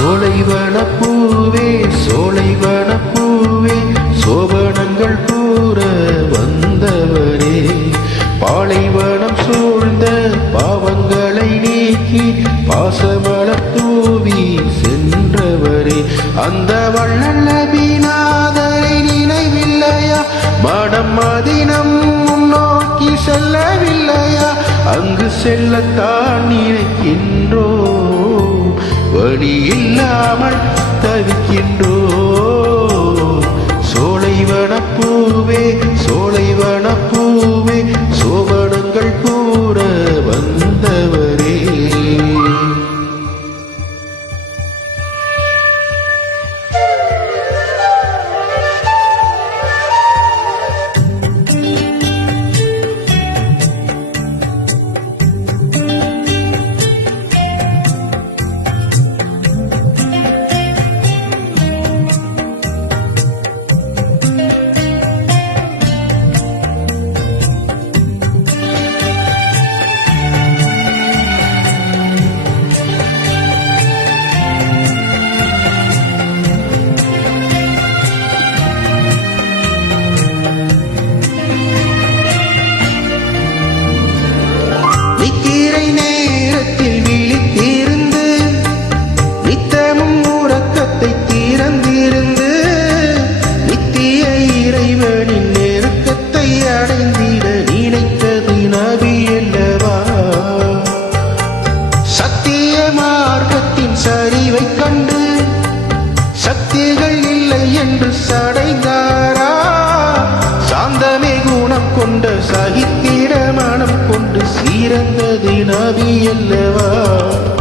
சோலைவன பூவே சோலைவன பூவே சோபனங்கள் கூற வந்தவரே. பாலைவனம் சூழ்ந்த பாவங்களை நீக்கி பாசமல தூவி சென்றவரே. அந்த வள்ளல் நபிநாதரை நினைவில்லையா? மனம் மதினம் முன்னோக்கி செல்லவில்லையா? அங்கு செல்லத்தான் நினைக்கின்றோம். வழி இல்லாமல் தவிக்கின்றோம். விழித்திரை நேரத்தில் விழி الذي نبي اللواء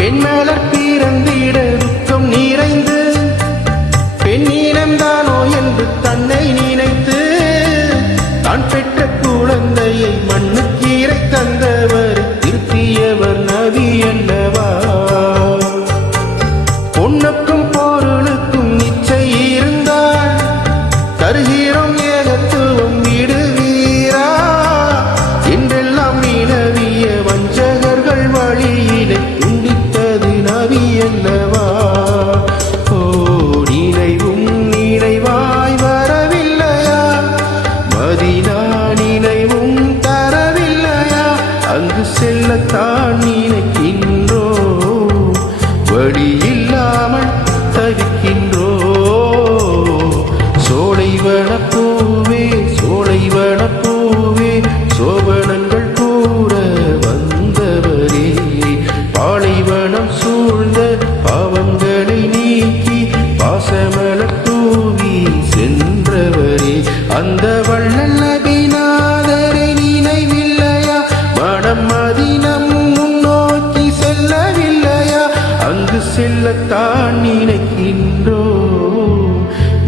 பெண்மலர் பீரந்திட துக்கம் நிறைந்து பெண்ணினம்தானோ என்று தன்னை நினைத்து செல்லத்தான் நினைக்க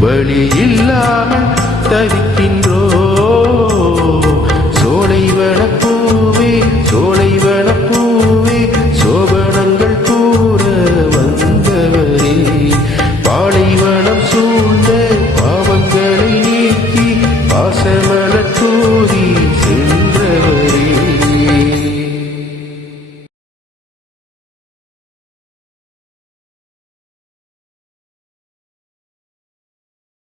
வழி இல்லாமல் தவிக்கின்றோம்.